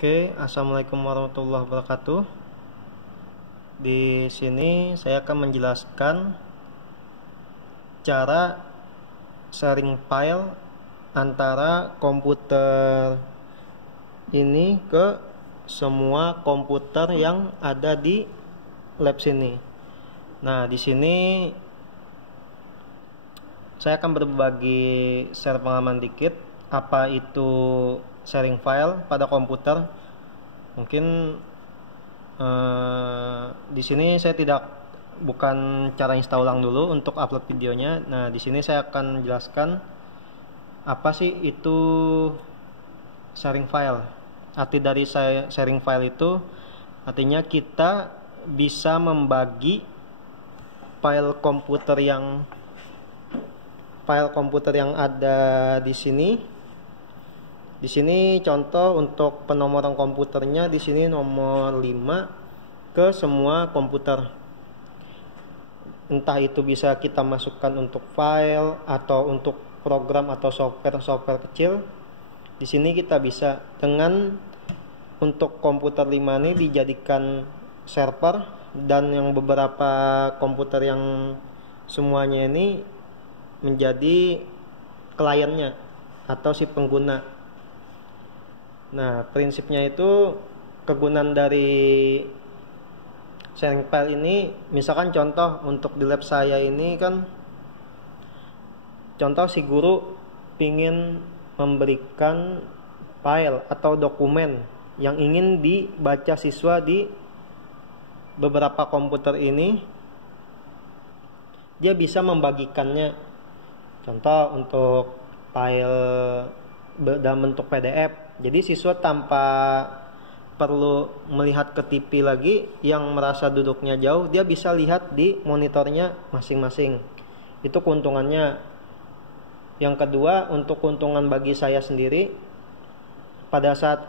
Oke, assalamualaikum warahmatullahi wabarakatuh. Di sini saya akan menjelaskan cara sharing file antara komputer ini ke semua komputer yang ada di lab sini. Nah, di sini saya akan berbagi share pengalaman dikit apa itu sharing file pada komputer. Mungkin di sini saya bukan cara install ulang dulu untuk upload videonya. Nah, di sini saya akan jelaskan apa sih itu sharing file. Arti dari sharing file itu artinya kita bisa membagi file komputer yang ada di sini. Di sini contoh untuk penomoran komputernya, di sini nomor 5 ke semua komputer. Entah itu bisa kita masukkan untuk file atau untuk program atau software kecil. Di sini kita bisa dengan untuk komputer 5 ini dijadikan server, dan yang beberapa komputer yang semuanya ini menjadi kliennya atau si pengguna. Nah, prinsipnya itu kegunaan dari sharing file ini, misalkan contoh untuk di lab saya ini kan, contoh si guru ingin memberikan file atau dokumen yang ingin dibaca siswa di beberapa komputer ini, dia bisa membagikannya. Contoh untuk file dalam bentuk PDF. Jadi siswa tanpa perlu melihat ke TV lagi, yang merasa duduknya jauh, dia bisa lihat di monitornya masing-masing. Itu keuntungannya. Yang kedua, untuk keuntungan bagi saya sendiri, pada saat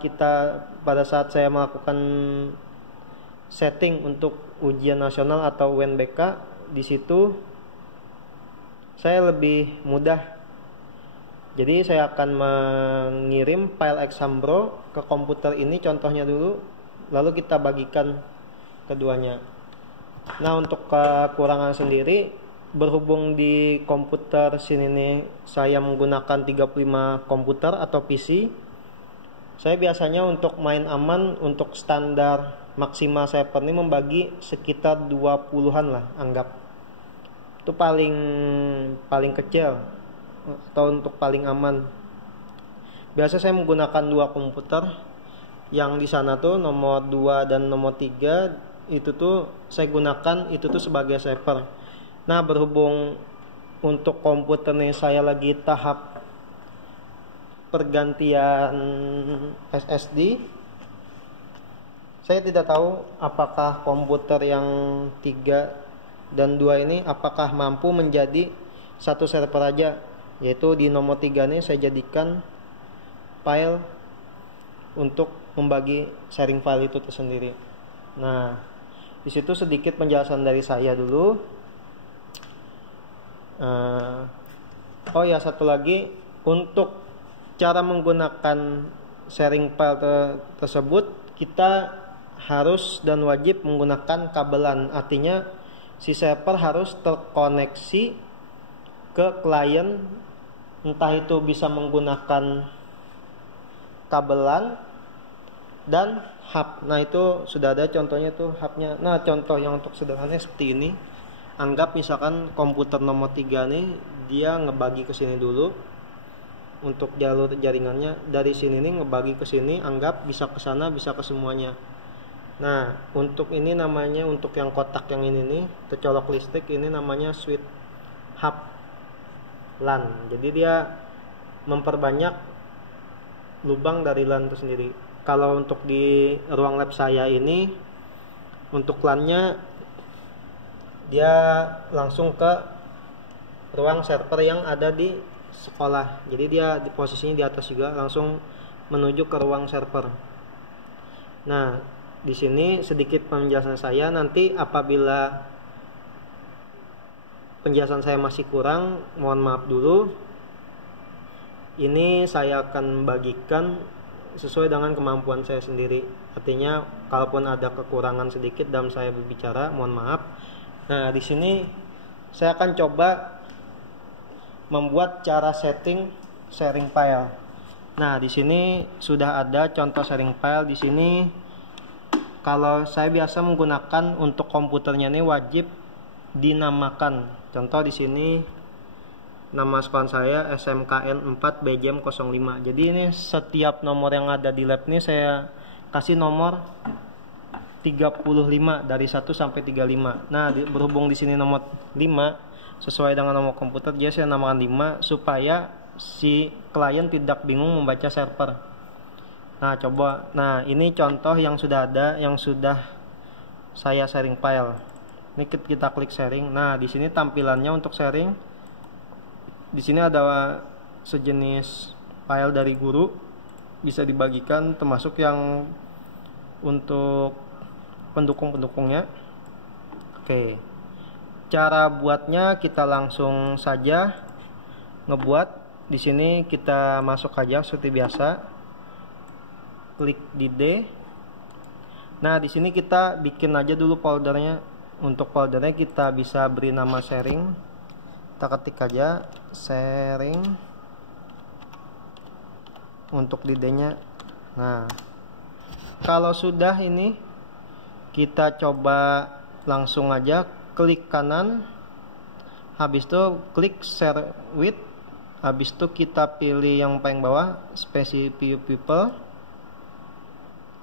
saya melakukan setting untuk ujian nasional atau UNBK, di situ saya lebih mudah. Jadi saya akan mengirim file Exambro ke komputer ini contohnya dulu, lalu kita bagikan keduanya. Nah, untuk kekurangan sendiri, berhubung di komputer sini nih saya menggunakan 35 komputer atau PC, saya biasanya untuk main aman, untuk standar maksimal server ini membagi sekitar 20-an lah, anggap. Itu paling kecil atau untuk paling aman. Biasa saya menggunakan 2 komputer. Yang di sana tuh nomor 2 dan nomor 3 itu tuh saya gunakan itu tuh sebagai server. Nah, berhubung untuk komputer nih saya lagi tahap pergantian SSD, saya tidak tahu apakah komputer yang 3 dan 2 ini apakah mampu menjadi satu server aja. Yaitu di nomor 3 ini saya jadikan file untuk membagi sharing file itu tersendiri. Nah, di situ sedikit penjelasan dari saya dulu. Oh ya, satu lagi, untuk cara menggunakan sharing file tersebut, kita harus dan wajib menggunakan kabelan. Artinya si server harus terkoneksi ke klien, entah itu bisa menggunakan kabelan dan hub. Nah, itu sudah ada contohnya tuh hubnya. Nah, contoh yang untuk sederhana seperti ini. Anggap misalkan komputer nomor 3 nih dia ngebagi ke sini dulu untuk jalur jaringannya. Dari sini nih ngebagi ke sini, anggap bisa ke sana, bisa ke semuanya. Nah, untuk ini namanya, untuk yang kotak yang ini nih tercolok listrik, ini namanya switch hub LAN. Jadi dia memperbanyak lubang dari LAN itu sendiri. Kalau untuk di ruang lab saya ini, untuk LAN-nya dia langsung ke ruang server yang ada di sekolah. Jadi dia di posisinya di atas juga, langsung menuju ke ruang server. Nah, di sini sedikit penjelasan saya. Nanti apabila penjelasan saya masih kurang, mohon maaf dulu. Ini saya akan bagikan sesuai dengan kemampuan saya sendiri. Artinya kalaupun ada kekurangan sedikit dalam saya berbicara, mohon maaf. Nah, di sini saya akan coba membuat cara setting sharing file. Nah, di sini sudah ada contoh sharing file. Di sini kalau saya biasa menggunakan untuk komputernya ini wajib dinamakan. Contoh di sini nama sekolah saya SMKN 4 BJM 05. Jadi ini setiap nomor yang ada di lab ini saya kasih nomor 35 dari 1 sampai 35. Nah, berhubung di sini nomor 5 sesuai dengan nomor komputer, jadi saya namakan 5 supaya si klien tidak bingung membaca server. Nah, coba. Nah, ini contoh yang sudah ada, yang sudah saya sharing file. Ini kita klik sharing. Nah, di sini tampilannya untuk sharing. Di sini ada sejenis file dari guru, bisa dibagikan, termasuk yang untuk pendukung-pendukungnya. Oke. Cara buatnya kita langsung saja ngebuat. Di sini kita masuk aja seperti biasa. Klik di D. Nah, di sini kita bikin aja dulu foldernya. Untuk foldernya kita bisa beri nama sharing. Kita ketik aja sharing untuk di D-nya. Nah, kalau sudah ini kita coba langsung aja klik kanan, habis itu klik share with, habis itu kita pilih yang paling bawah specify people.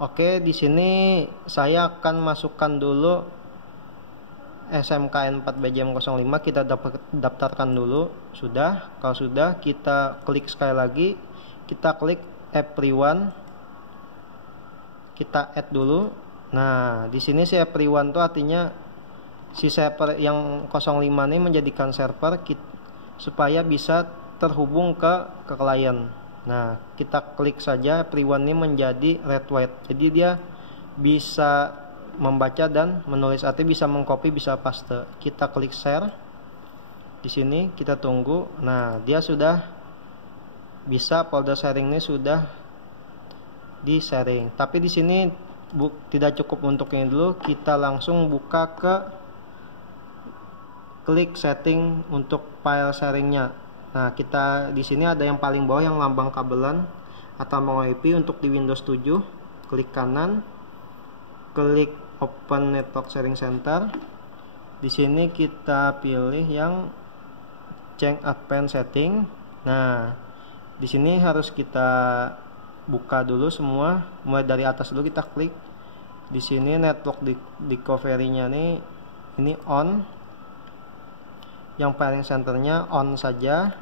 Oke, di sini saya akan masukkan dulu SMKN 4 BJM 05, kita daftarkan dulu. Sudah, kalau sudah kita klik sekali lagi, kita klik everyone, kita add dulu. Nah, di sini si everyone itu artinya si server yang 05 ini menjadikan server supaya bisa terhubung ke klien. Nah, kita klik saja everyone ini menjadi red white. Jadi dia bisa membaca dan menulis, artinya bisa mengcopy, bisa paste. Kita klik share. Di sini kita tunggu. Nah, dia sudah bisa, folder sharing ini sudah di sharing. Tapi di sini tidak cukup untuk ini dulu. Kita langsung buka ke klik setting untuk file sharingnya. Nah, kita di sini ada yang paling bawah yang lambang kabelan atau lambang IP untuk di Windows 7. Klik kanan. Klik Open Network Sharing Center. Di sini kita pilih yang Change Advanced Setting. Nah, di sini harus kita buka dulu semua, mulai dari atas dulu kita klik. Di sini network recovery-nya ini on. Yang sharing centernya on saja.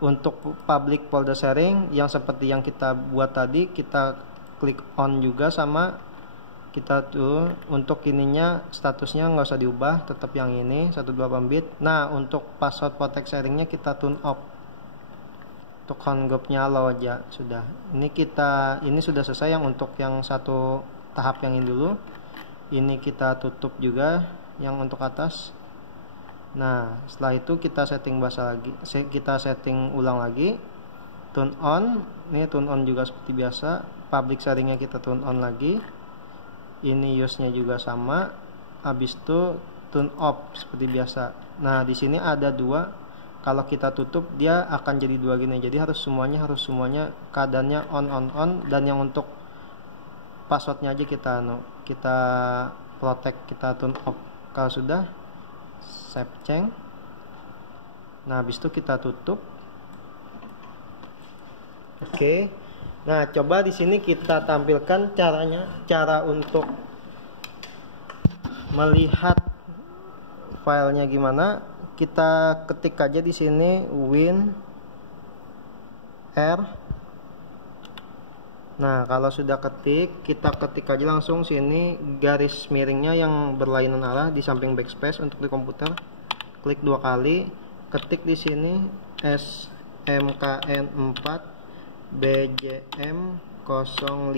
Untuk public folder sharing yang seperti yang kita buat tadi, kita klik on juga sama. Kita tuh untuk ininya statusnya nggak usah diubah, tetap yang ini 128 bit. Nah, untuk password protect sharingnya kita turn off. Untuk handgroup-nya low aja sudah. Ini sudah selesai yang untuk yang satu tahap yang ini dulu. Ini kita tutup juga yang untuk atas. Nah, setelah itu kita setting bahasa lagi. Kita setting ulang lagi. Turn on. Ini turn on juga seperti biasa. Public sharingnya kita turn on lagi. Ini use-nya juga sama. Habis itu turn off seperti biasa. Nah, di sini ada dua. Kalau kita tutup dia akan jadi dua gini. Jadi harus semuanya keadaannya on. Dan yang untuk passwordnya aja kita protect, kita turn off. Kalau sudah save change. Nah, habis itu kita tutup. Oke. Nah, coba di sini kita tampilkan cara untuk melihat filenya gimana. Kita ketik aja di sini win r. Nah, kalau sudah kita ketik aja langsung sini garis miringnya yang berlainan arah di samping backspace untuk di komputer. Klik 2 kali, ketik di sini SMKN 4 BJM 05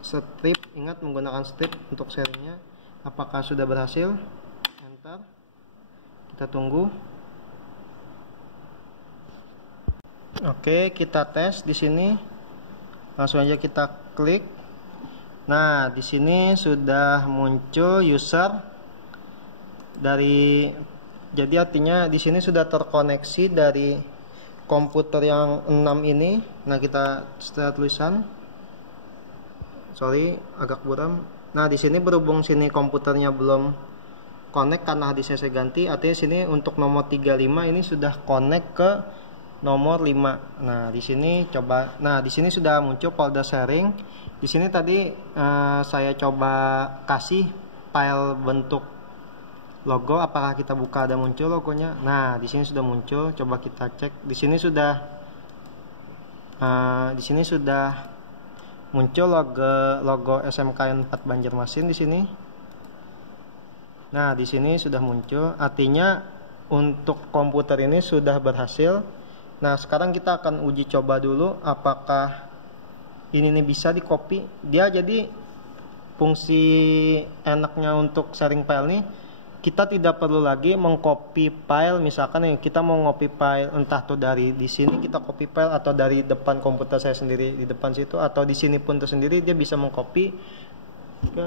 strip. Ingat menggunakan strip untuk sharingnya. Apakah sudah berhasil? Enter. Kita tunggu. Oke, kita tes di sini. Langsung aja kita klik. Nah, di sini sudah muncul user dari, jadi artinya di sini sudah terkoneksi dari komputer yang 6 ini. Nah, kita setelah tulisan, sorry agak buram. Nah, di sini berhubung sini komputernya belum connect karena hadisnya saya ganti, artinya sini untuk nomor 35 ini sudah connect ke nomor 5. Nah, di sini coba. Nah, di sini sudah muncul folder sharing. Di sini tadi saya coba kasih file bentuk logo, apakah kita buka ada muncul logonya. Nah, di sini sudah muncul. Coba kita cek. Di sini sudah muncul logo SMKN 4 Banjarmasin di sini. Nah, di sini sudah muncul. Artinya untuk komputer ini sudah berhasil. Nah, sekarang kita akan uji coba dulu apakah ini nih bisa di copy. Dia jadi fungsi enaknya untuk sharing file nih, kita tidak perlu lagi mengcopy file. Misalkan nih kita mau ngopi file entah tuh dari di sini kita copy file, atau dari depan komputer saya sendiri di depan situ, atau di sini pun tersendiri dia bisa mengcopy ke